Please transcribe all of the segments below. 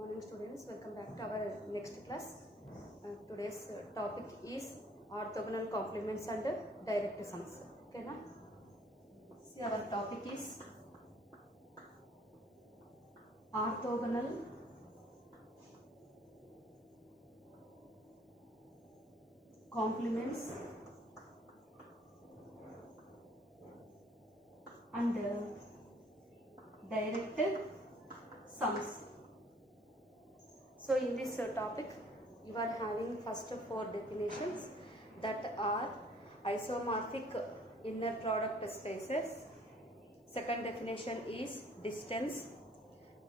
morning students, welcome back to our next class. Today's topic is orthogonal complements and direct sums. Okay na? See, our topic is orthogonal complements and direct sums. So in this topic you are having first 4 definitions that are isomorphic inner product spaces. Second definition is distance.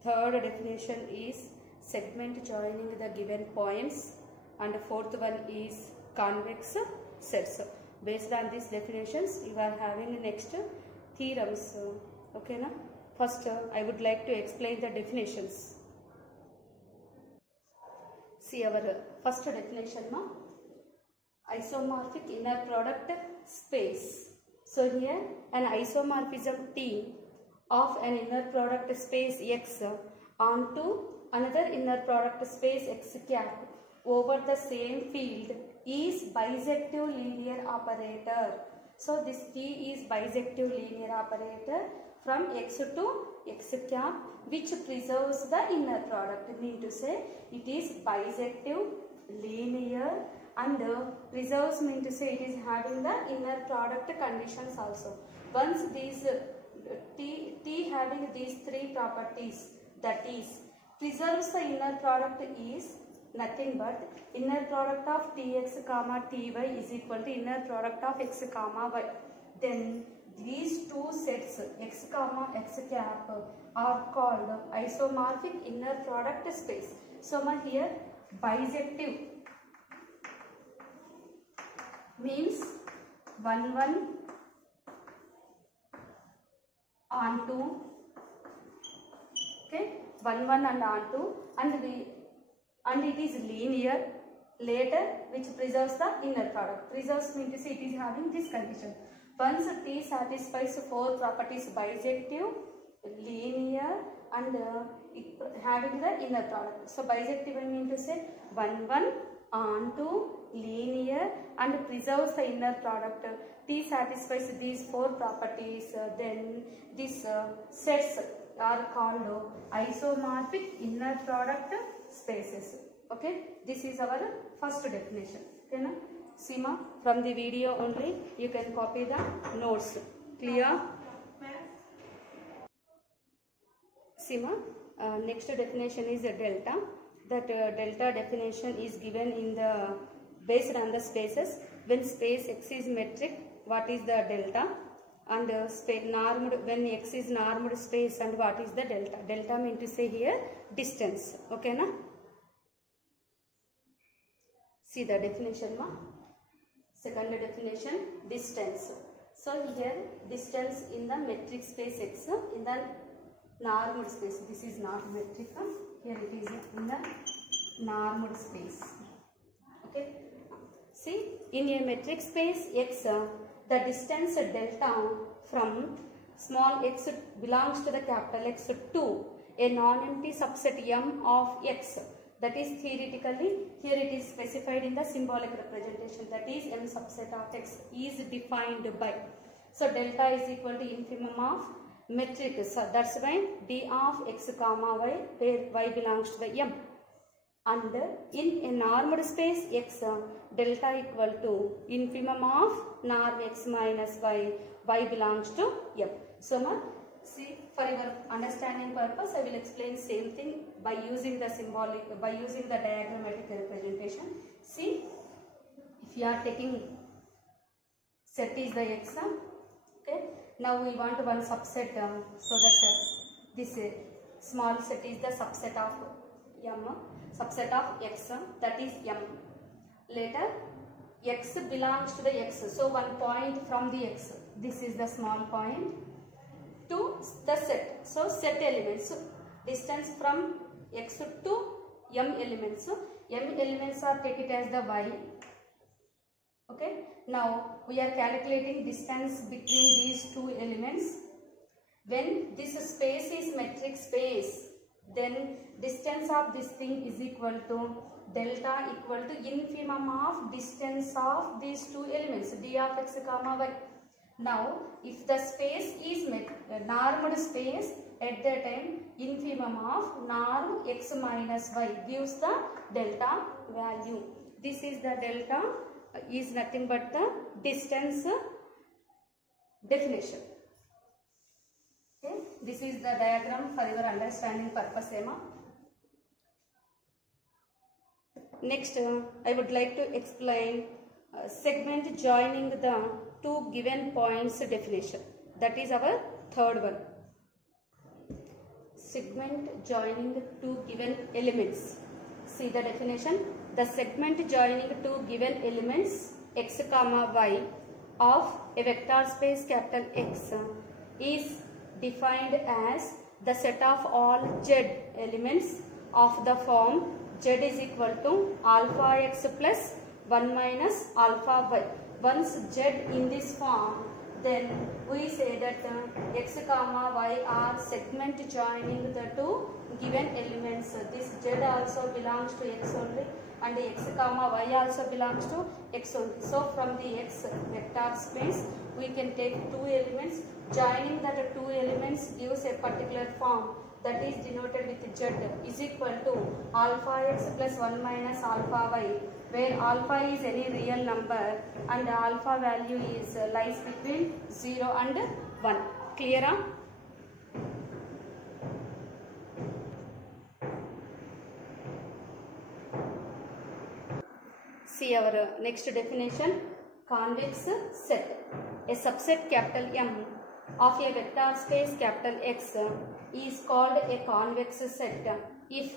Third definition is segment joining the given points, and fourth one is convex sets. Based on these definitions you are having next theorems. Okay na? First I would like to explain the definitions. See, our first definition ma, isomorphic inner product space. So here an isomorphism T of an inner product space X onto another inner product space X cap over the same field is bijective linear operator. So this T is bijective linear operator from X to X cap, which preserves the inner product. Mean to say it is bijective linear and preserves, mean to say it is having the inner product conditions also. Once these T having these 3 properties, that is preserves the inner product is nothing but inner product of Tx comma Ty is equal to inner product of X comma Y. Then these two sets X comma X cap are called isomorphic inner product space. So here bijective means 1 1 onto, okay, 1 1 and onto, and it is linear later, which preserves the inner product. Preserves means to say it is having this condition. Once T satisfies 4 properties, bijective, linear and having the inner product. So bijective means to say 1 1 onto, linear and preserves the inner product. T satisfies these 4 properties, then these sets are called isomorphic inner product spaces. Okay, this is our first definition. Okay, na? Sima, from the video only you can copy the notes. Clear? Sima, next definition is a delta. That delta definition is given in the based on the spaces. When space X is metric, what is the delta? And normed, when X is normed space, and what is the delta? Delta mean to say here distance. Okay na? See the definition ma. Second definition, distance. So here distance in the metric space X, in the normed space. This is not metric. Here it is in the normed space. Okay. See, in a metric space X, the distance delta from small x belongs to the capital X to a non-empty subset M of X. That is theoretically, here it is specified in the symbolic representation, that is M subset of X is defined by. So delta is equal to infimum of metric. So that's why D of X comma Y, where Y belongs to the M. And in a normed space X, delta equal to infimum of norm X minus Y, Y belongs to M. So now, see, for your understanding purpose, I will explain same thing by using the symbolic, by using the diagrammatic representation. See, if you are taking set is the X, okay. Now we want one subset, so that this small set is the subset of M, subset of X, that is M. Later, X belongs to the X, so one point from the X, this is the small point, to the set. So set elements, so distance from X to M elements. So M elements are take it as the Y. Okay. Now we are calculating distance between these 2 elements. When this space is metric space, then distance of this thing is equal to delta equal to infimum of distance of these two elements d of x comma y. Now if the space is normed space, at that time infimum of norm x minus y gives the delta value. This is the delta is nothing but the distance definition. Okay, this is the diagram for your understanding purpose, Emma. Next, I would like to explain segment joining the two given points definition. That is our third one. Segment joining two given elements. See the definition. The segment joining two given elements x comma y of a vector space capital X is defined as the set of all z elements of the form z is equal to alpha x plus 1 minus alpha y. Once z in this form, then we say that x comma y are segment joining the two given elements. This z also belongs to x only and x comma y also belongs to x only. So from the x vector space we can take two elements. Joining that two elements gives a particular form that is denoted with z is equal to alpha x plus 1 minus alpha y, where alpha is any real number and alpha value is lies between 0 and 1. Clear? See our next definition. Convex set. A subset capital M of a vector space capital X is called a convex set if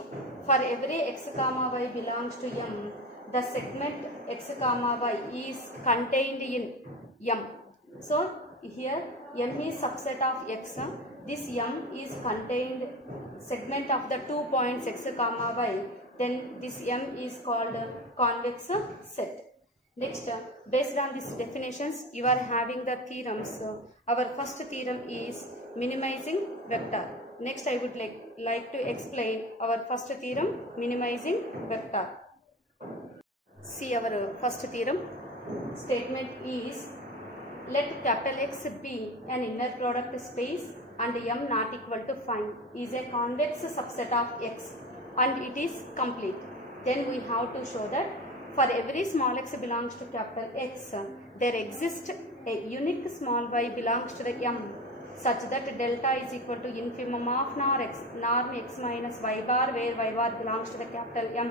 for every x comma y belongs to M, the segment x comma y is contained in M. So here M is subset of X. This M is contained segment of the 2 points x comma y. Then this M is called convex set. Next, based on these definitions, you are having the theorems. Our first theorem is minimizing vector. Next, I would like to explain our first theorem, minimizing vector. See our first theorem. Statement is, let capital X be an inner product space and M not equal to phi is a convex subset of X and it is complete. Then we have to show that for every small x belongs to capital X, there exists a unique small y belongs to the M such that delta is equal to infimum of norm x minus y bar, where y bar belongs to the capital M,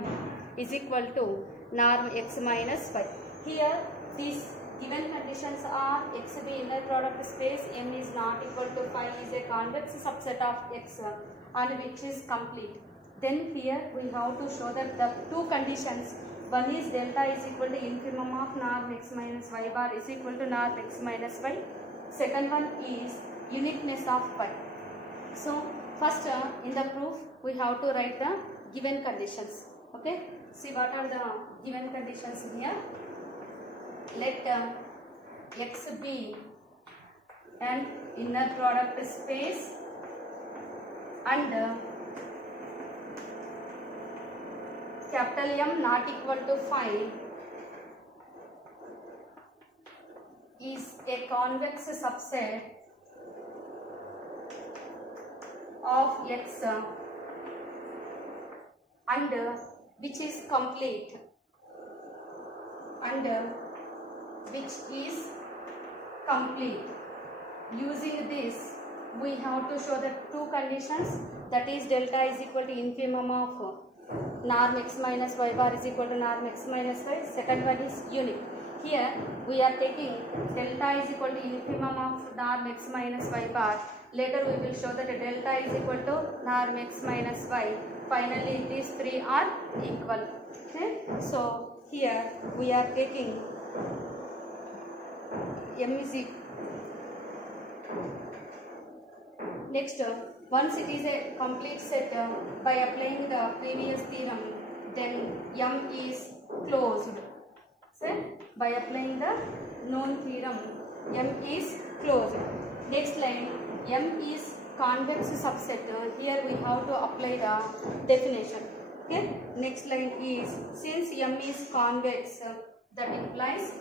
is equal to norm x minus y. Here these given conditions are X be inner product space, M is not equal to phi is a convex subset of X and which is complete. Then here we have to show that the two conditions, one is delta is equal to infimum of norm x minus y bar is equal to norm x minus y. Second one is uniqueness of phi. So first in the proof we have to write the given conditions. Okay, see what are the given conditions here. Let X be an inner product space and capital M not equal to phi is a convex subset of X and which is complete and which is complete. Using this we have to show the two conditions, that is delta is equal to infimum of norm x minus y bar is equal to norm x minus y. Second one is unique. Here we are taking delta is equal to infimum of norm x minus y bar. Later we will show that delta is equal to norm x minus y. Finally these three are equal. Okay, so here we are taking M is equal. Next, once it is a complete set, by applying the previous theorem, then M is closed. So, by applying the known theorem, M is closed. Next line, M is convex subset. Here we have to apply the definition. Okay. Next line is, since M is convex, that implies,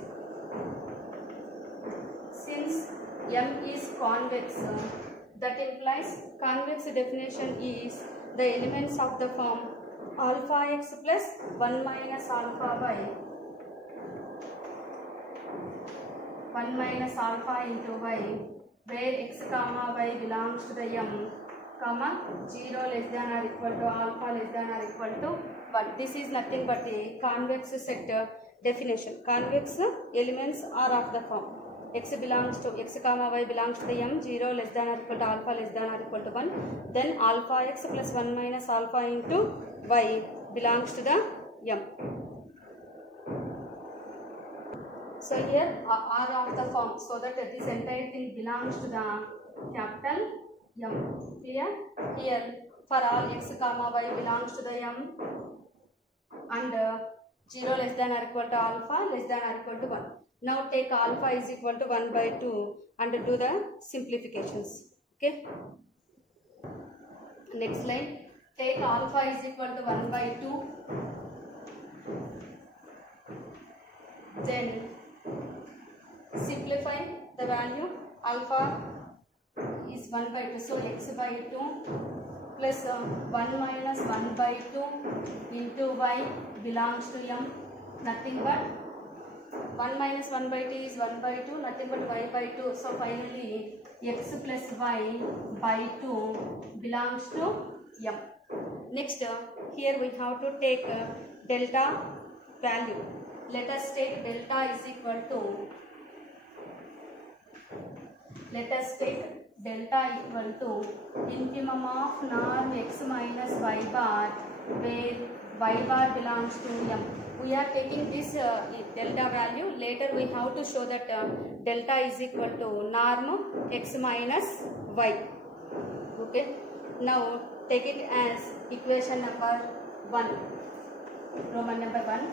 since M is convex, that implies convex definition is the elements of the form alpha x plus 1 minus alpha y, 1 minus alpha into y, where x comma y belongs to the M, comma 0 less than or equal to alpha less than or equal to 1. This is nothing but a convex set definition. Convex elements are of the form x belongs to x comma y belongs to the M, 0 less than or equal to alpha less than or equal to 1. Then alpha x plus 1 minus alpha into y belongs to the M. So here are of the form, so that this entire thing belongs to the capital M. Clear? Here for all x comma y belongs to the M and 0 less than or equal to alpha less than or equal to 1. Now take alpha is equal to 1 by 2 and do the simplifications. Okay. Next line. Take alpha is equal to 1 by 2. Then simplify the value. Alpha is 1 by 2. So x by 2 plus 1 minus 1 by 2 into y belongs to M. Nothing but 1 minus 1 by 2 is 1 by 2, nothing but y by 2. So finally x plus y by 2 belongs to M. Next, here we have to take delta value. Let us take delta is equal to, infimum of norm x minus y bar, where y bar belongs to M. We are taking this delta value. Later we have to show that delta is equal to norm x minus y. Okay. Now take it as equation number 1, Roman number 1.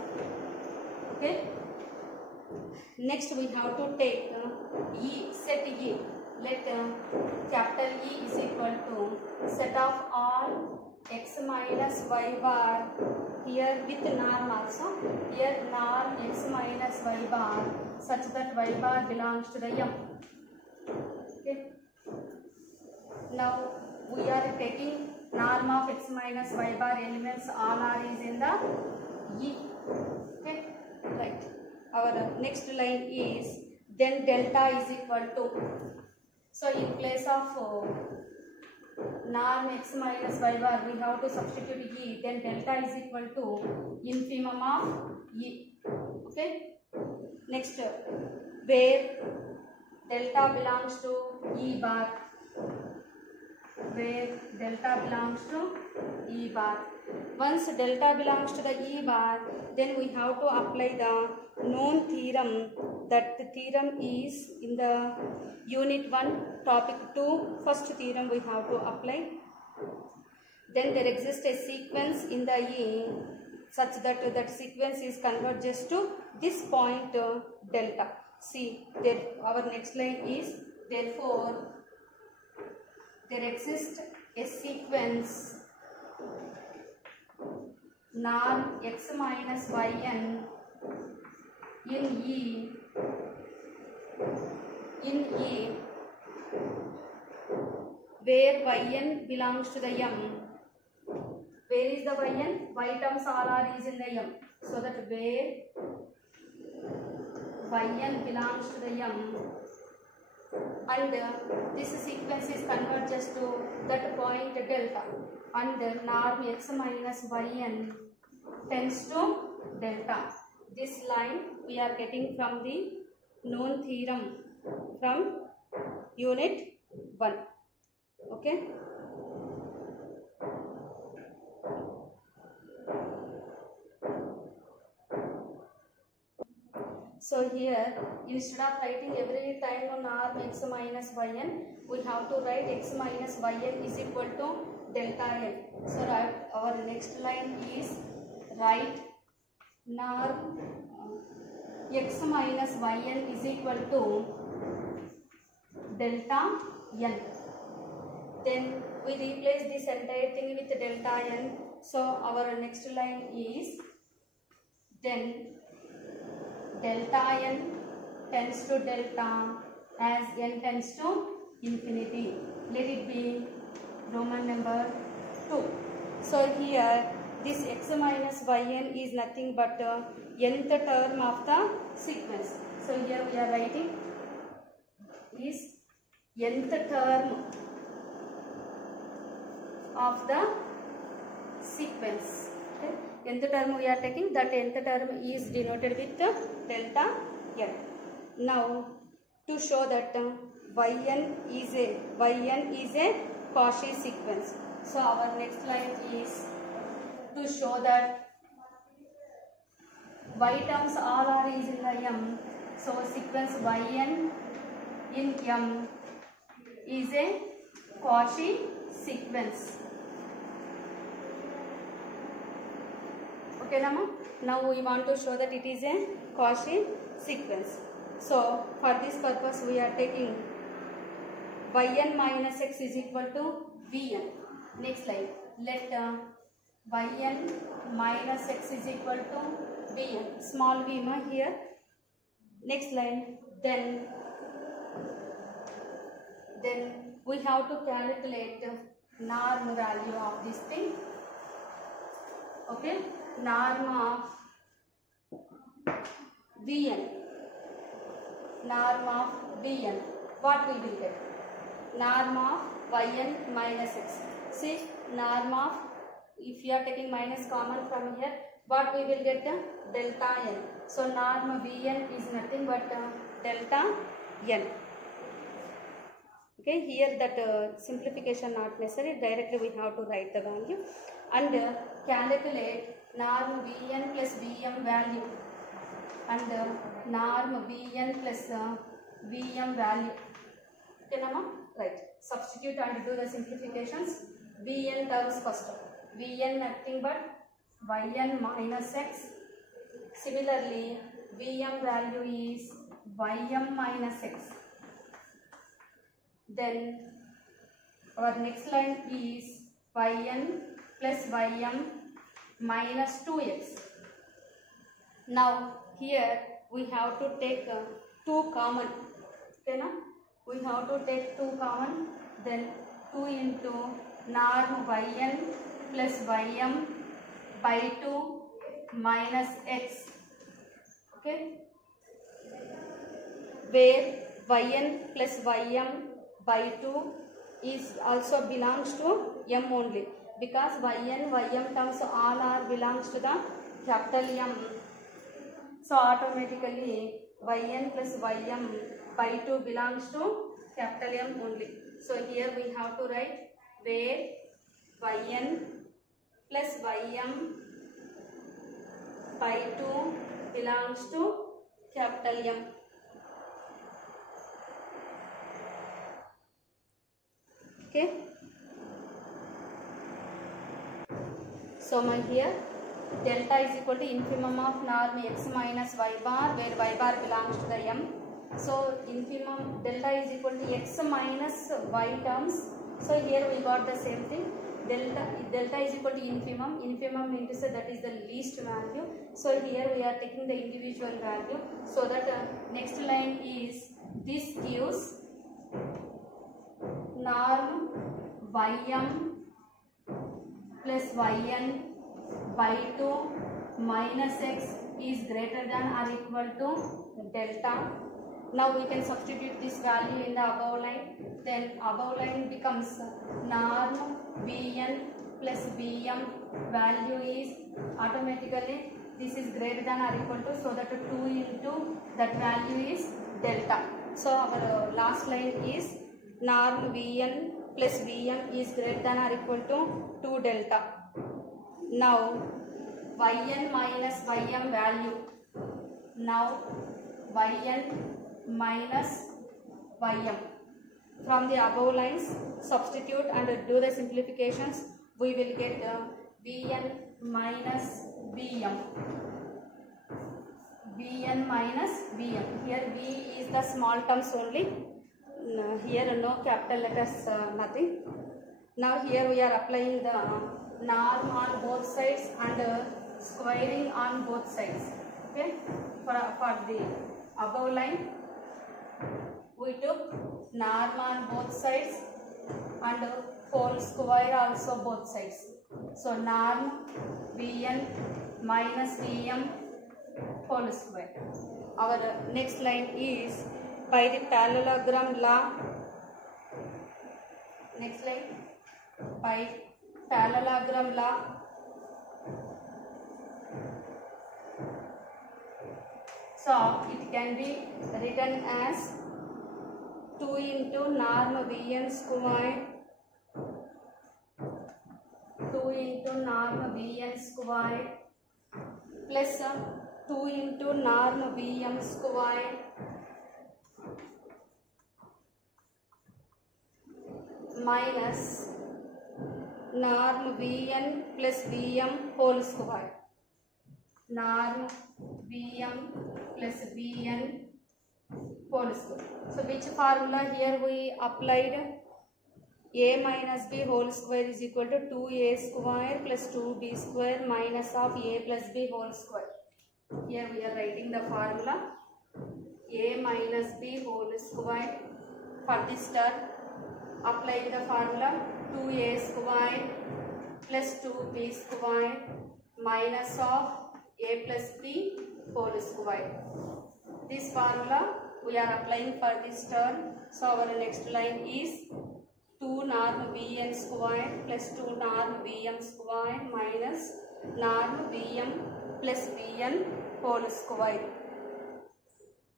Okay. Next we have to take E, set E. Let capital E is equal to set of all x minus y bar, here with norm also, here norm x minus y bar, such that y bar belongs to the M. Okay. Now we are taking norm of x minus y bar elements, all are is in the E. Okay. Right. Our next line is, then delta is equal to, so in place of norm x minus y bar we have to substitute E, then delta is equal to infimum of E. Okay. Next, where delta belongs to E bar, where delta belongs to E bar. Once delta belongs to the E bar, then we have to apply the known theorem. That the theorem is in the unit 1 topic 2 first theorem we have to apply. Then there exists a sequence in the E such that that sequence is converges to this point delta. See, there our next line is, therefore there exists a sequence norm x minus yn in E where yn belongs to the M. Where is the yn? Y terms all are is in the M. So that where yn belongs to the M, and this sequence is converges to that point delta, and norm x minus yn tends to delta. This line we are getting from the known theorem from unit 1. Okay. So here, instead of writing every time on norm x minus yn, we have to write x minus yn is equal to delta n. So our next line is write norm x minus yn is equal to delta n. Then we replace this entire thing with delta n. So our next line is, then delta n tends to delta as n tends to infinity. Let it be Roman number 2. So here this x minus yn is nothing but nth term of the sequence. So here we are writing is nth term of the sequence. Okay. Nth term we are taking, that nth term is denoted with delta n. Now to show that yn is a Cauchy sequence. So our next line is to show that y terms all are is in the m. So sequence yn in m is a Cauchy sequence. Okay, Nama? Now we want to show that it is a Cauchy sequence. So for this purpose we are taking yn minus x is equal to vn. Next line, let yn minus x is equal to vn. Small v here. Next line, then we have to calculate norm value of this thing. Okay, norm of vn. Norm of vn. What we will get? Norm of yn minus x. See, norm of, if you are taking minus common from here, what we will get? Delta n. So norm vn is nothing but delta n. Okay, here that simplification not necessary, directly we have to write the value and calculate norm vn plus vm value and norm vn plus vm value. Okay, Nama? Right. Substitute and do the simplifications. Vn terms first. Vn nothing but yn minus x. Similarly, vm value is ym minus x. Then our next line is yn plus ym minus 2x. Now here we have to take 2 common. Okay, na? We have to take 2 common. Then 2 into norm yn plus ym by 2 minus x. Okay, where yn plus ym by 2 is also belongs to m only, because yn, ym terms all are belongs to the capital M. So automatically yn plus ym by 2 belongs to capital M only. So here we have to write where yn plus ym by 2 belongs to capital M. Okay. So my here delta is equal to infimum of norm x minus y bar, where y bar belongs to the m. So infimum delta is equal to x minus y terms. So here we got the same thing. Delta is equal to infimum. Infimum means that is the least value. So here we are taking the individual value. So that next line is, this gives norm ym plus yn by 2 minus x is greater than or equal to delta. Now we can substitute this value in the above line. Then above line becomes norm vn plus vm value is automatically this is greater than or equal to, so that 2 into that value is delta. So our last line is norm vn plus vm is greater than or equal to 2 delta. Now yn minus ym value. Now yn minus ym. From the above lines, substitute and do the simplifications. We will get vn minus vm. Vn minus vm. Here v is the small terms only. Here no capital letters, nothing. Now here we are applying the norm on both sides and squaring on both sides. Okay, for the above line we took norm on both sides and whole square also both sides. So norm Vn minus Vm whole square. Our next line is by the parallelogram law. Next line, by parallelogram law, so it can be written as 2 into norm Vn square, 2 into norm Vn square plus 2 into norm Vm square minus norm Vn plus Vm whole square. Norm Vm plus Vn whole square. So which formula here we applied? A minus b whole square is equal to 2a square plus 2b square minus of a plus b whole square. Here we are writing the formula a minus b whole square. For this term, apply the formula 2a square plus 2b square minus of a plus b whole square. This formula we are applying for this term. So our next line is 2 norm Vn square plus 2 norm Vm square minus norm Vm plus Vn whole square.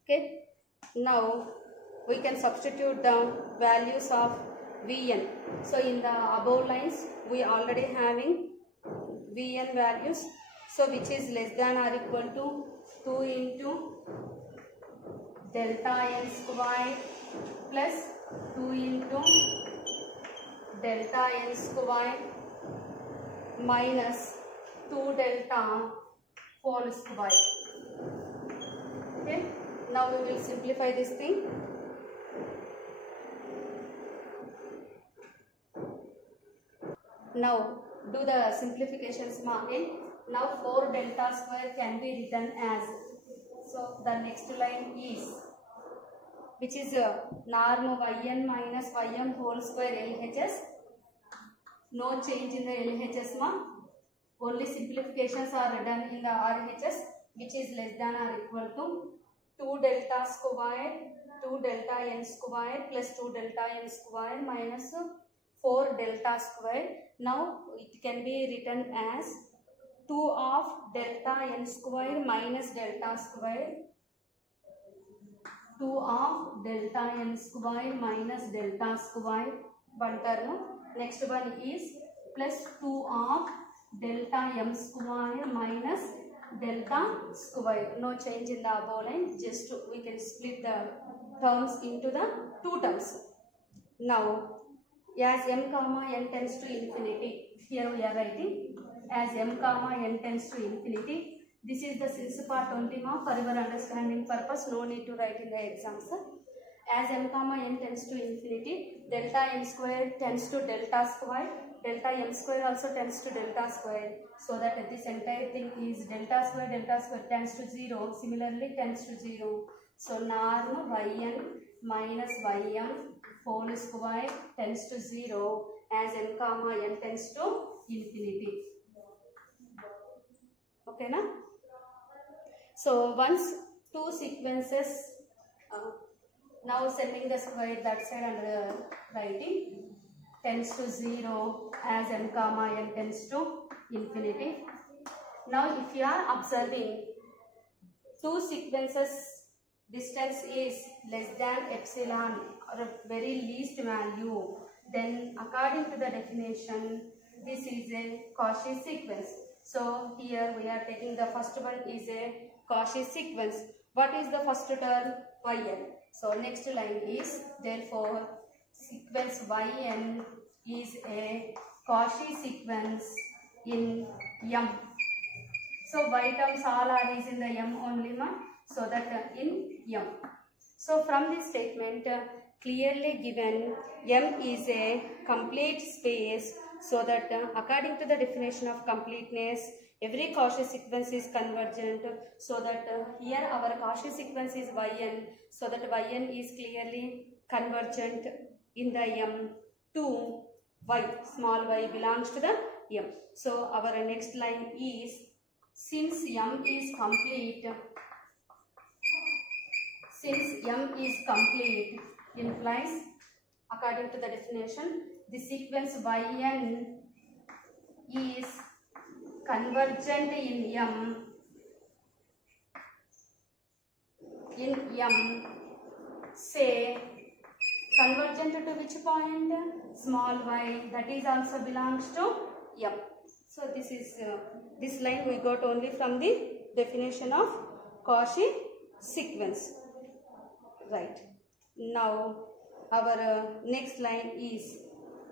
Okay. Now we can substitute the values of Vn. So in the above lines we already having Vn values. So which is less than or equal to 2 into delta n square plus 2 into delta n square minus 2 delta whole square. Okay. Now we will simplify this thing. Now do the simplifications again. Now 4 delta square can be written as, so the next line is, which is norm yn minus ym whole square LHS. No change in the LHS ma. Only simplifications are done in the RHS, which is less than or equal to 2 delta square, 2 delta n square plus 2 delta n square minus 4 delta square. Now it can be written as 2 of delta n square minus delta square, 2 of delta n square minus delta square, one term. Next one is plus 2 of delta m square minus delta square. No change in the above line, just we can split the terms into the two terms. Now as m comma n tends to infinity, here we are writing as m comma n tends to infinity. This is the since part only ma, for your understanding purpose, no need to write in the exams. As m comma n tends to infinity, delta n square tends to delta square, delta m square also tends to delta square, so that this entire thing is delta square tends to 0, similarly tends to 0. So norm yn minus ym whole square tends to 0 as m comma n tends to infinity. Okay na? So once two sequences, now sending the square that side and writing tends to 0 as m comma n tends to infinity. Now if you are observing two sequences distance is less than epsilon or a very least value, then according to the definition this is a Cauchy sequence. So here we are taking the first one is a Cauchy sequence. What is the first term? Yn. So next line is, therefore sequence Yn is a Cauchy sequence in M. So y terms all are is in the M only ma, so that in M. So from this statement clearly given M is a complete space, so that according to the definition of completeness, every Cauchy sequence is convergent, so that here our Cauchy sequence is Yn, so that Yn is clearly convergent in the M to Y, small y belongs to the M. So our next line is, since M is complete, implies, according to the definition, the sequence Yn is convergent in M, say convergent to which point? Small y, that is also belongs to M. So this is this line we got only from the definition of Cauchy sequence. Right. Now our next line is,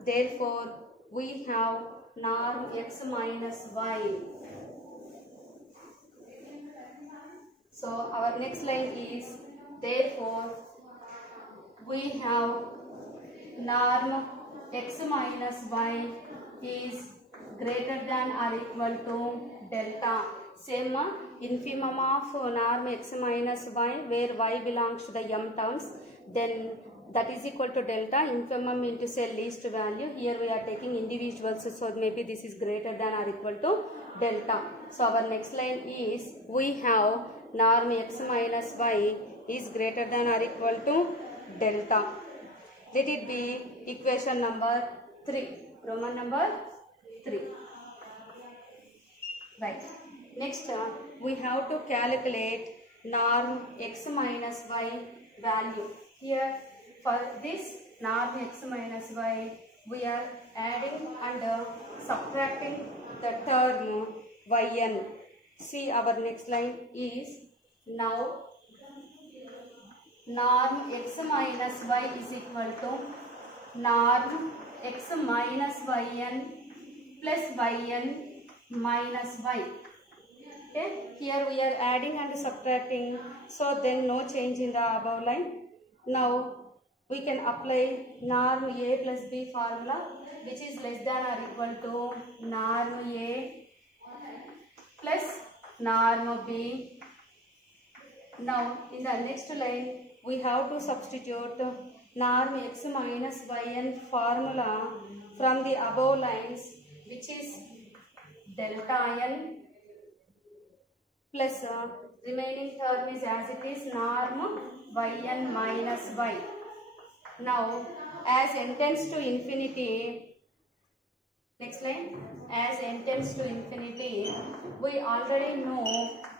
therefore we have norm x minus y. So our next line is, therefore we have norm x minus y is greater than or equal to delta. Same infimum of norm x minus y, where y belongs to the M terms, then that is equal to delta. Infimum into say least value. Here we are taking individuals, so maybe this is greater than or equal to delta. So our next line is, we have norm x minus y is greater than or equal to delta. Let it be equation number 3, Roman number 3. Right. Next, we have to calculate norm x minus y value. Here, for this norm x minus y, we are adding and subtracting the term yn. See, our next line is, now norm x minus y is equal to norm x minus yn plus yn minus y. Okay, here we are adding and subtracting, so then no change in the above line. Now we can apply norm a plus b formula, which is less than or equal to norm a plus norm b. Now in the next line we have to substitute norm x minus yn formula from the above lines, which is delta n plus remaining term is as it is norm yn minus y. Now as n tends to infinity, next line, as n tends to infinity, we already know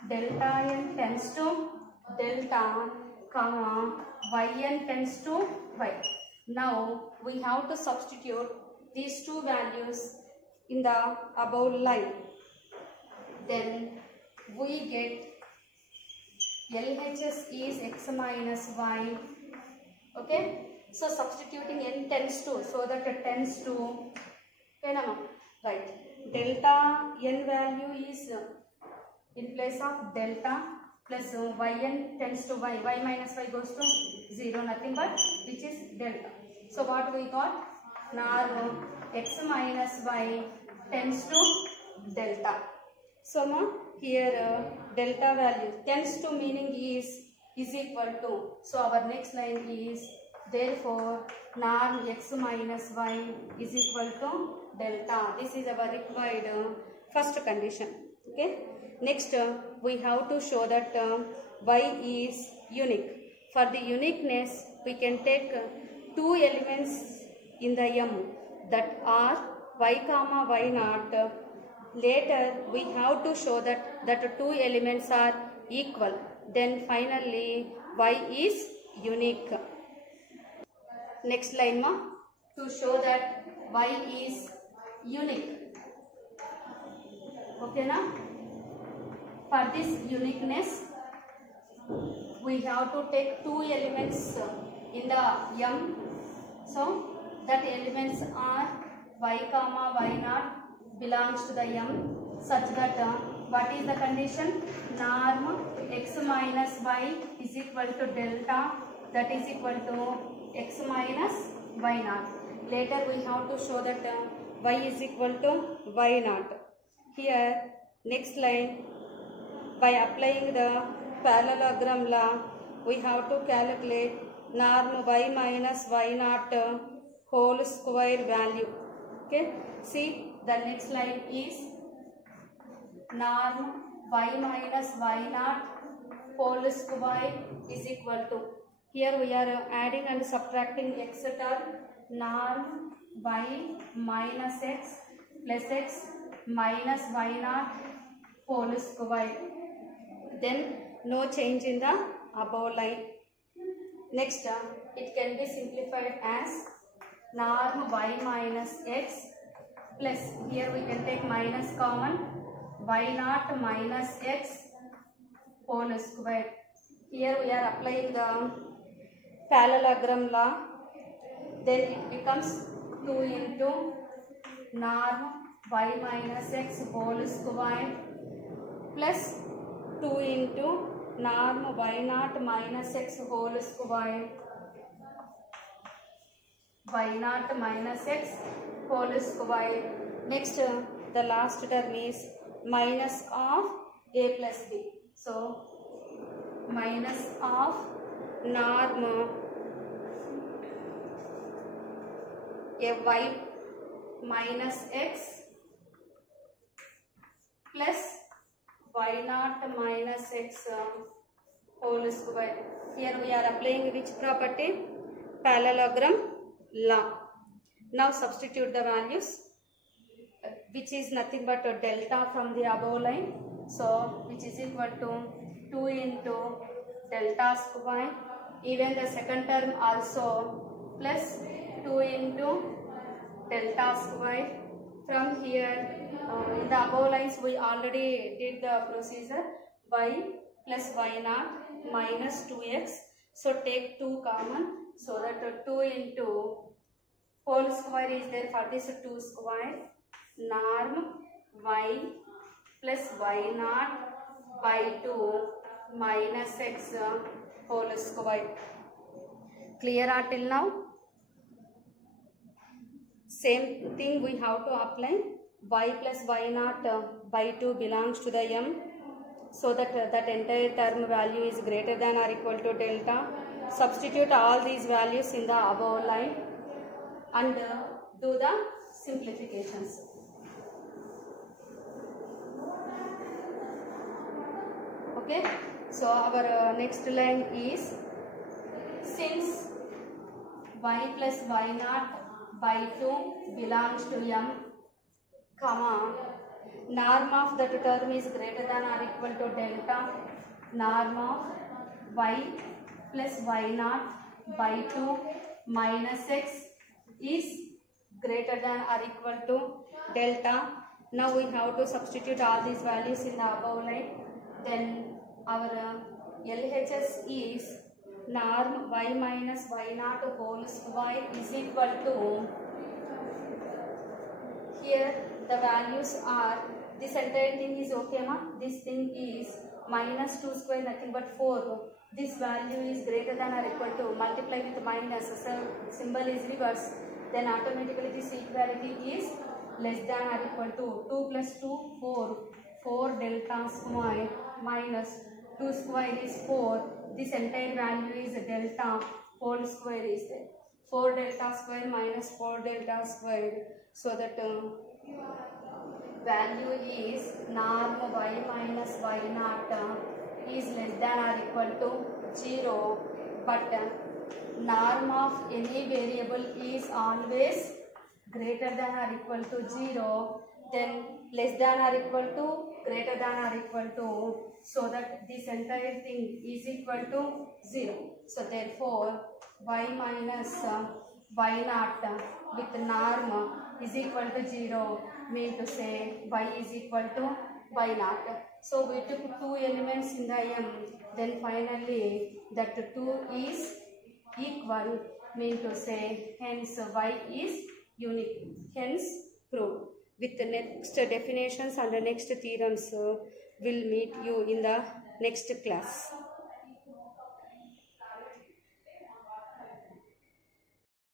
delta n tends to delta, comma, yn tends to y. Now we have to substitute these two values in the above line. Then we get LHS is x minus y. Okay, so substituting n tends to, so that it tends to, okay, no, right, delta n value is in place of delta plus yn tends to y, y minus y goes to 0, nothing but which is delta. So what we got, norm x minus y tends to delta. So now here delta value tends to meaning is equal to. So our next line is, therefore norm x minus y is equal to delta. This is our required first condition. Okay. Next we have to show that y is unique. For the uniqueness, we can take two elements in the M that are y comma y naught. Later we have to show that two elements are equal. Then finally y is unique. Next line ma, to show that y is unique. Okay na? For this uniqueness, we have to take two elements in the M. So that elements are y comma y naught belongs to the M, such that what is the condition? Norm x minus y is equal to delta, that is equal to x minus y naught. Later we have to show that y is equal to y naught. Here next line, by applying the parallelogram law, we have to calculate norm y minus y naught whole square value. Okay, see the next line is norm y minus y naught whole square is equal to, here we are adding and subtracting x term, norm y minus x plus x minus y naught whole square. Then no change in the above line. Next, it can be simplified as norm y minus x plus, here we can take minus common, y naught minus x whole square. Here we are applying the parallelogram law. Then it becomes 2 into norm y minus x whole square plus 2 into norm y naught minus x whole square, y naught minus x whole square. Next, the last term is minus of a plus b. So minus of norm a y minus x plus y naught minus x whole square. Here we are applying which property? Parallelogram law. Now substitute the values, which is nothing but a delta from the above line. So which is equal to 2 into delta square, even the second term also, plus 2 into delta square. From here, in the above lines we already did the procedure, y plus y naught minus 2x. So take 2 common, so that 2 into whole square is there for this 2 square, norm y plus y naught by 2 minus x whole square. Clear till now? Same thing we have to apply. Y plus y naught by 2 belongs to the m, so that that entire term value is greater than or equal to delta. Substitute all these values in the above line and do the simplifications. Okay, so our next line is, since y plus y naught by 2 belongs to m, comma, norm of that term is greater than or equal to delta, norm of y plus y naught by 2 minus x is greater than or equal to delta. Now we have to substitute all these values in the above line. Then our LHS is norm y minus y naught whole square is equal to, here the values are, this entire thing is okay ma, this thing is minus 2 square nothing but 4, this value is greater than or equal to, multiply with minus, so symbol is reverse, then automatically this equality is less than or equal to 2 plus 2 4 delta square minus 2 square is 4, this entire value is delta whole square is there, 4 delta square minus 4 delta square, so that value is norm y minus y naught is less than or equal to 0, but norm of any variable is always greater than or equal to 0, then less than or equal to, greater than or equal to, so that this entire thing is equal to 0. So therefore y minus y naught with norm is equal to 0, mean to say y is equal to y naught. So we took 2 elements in the m, then finally that 2 is equal, mean to say hence y is unique, hence proved. With the next definitions and the next theorems will meet you in the next class.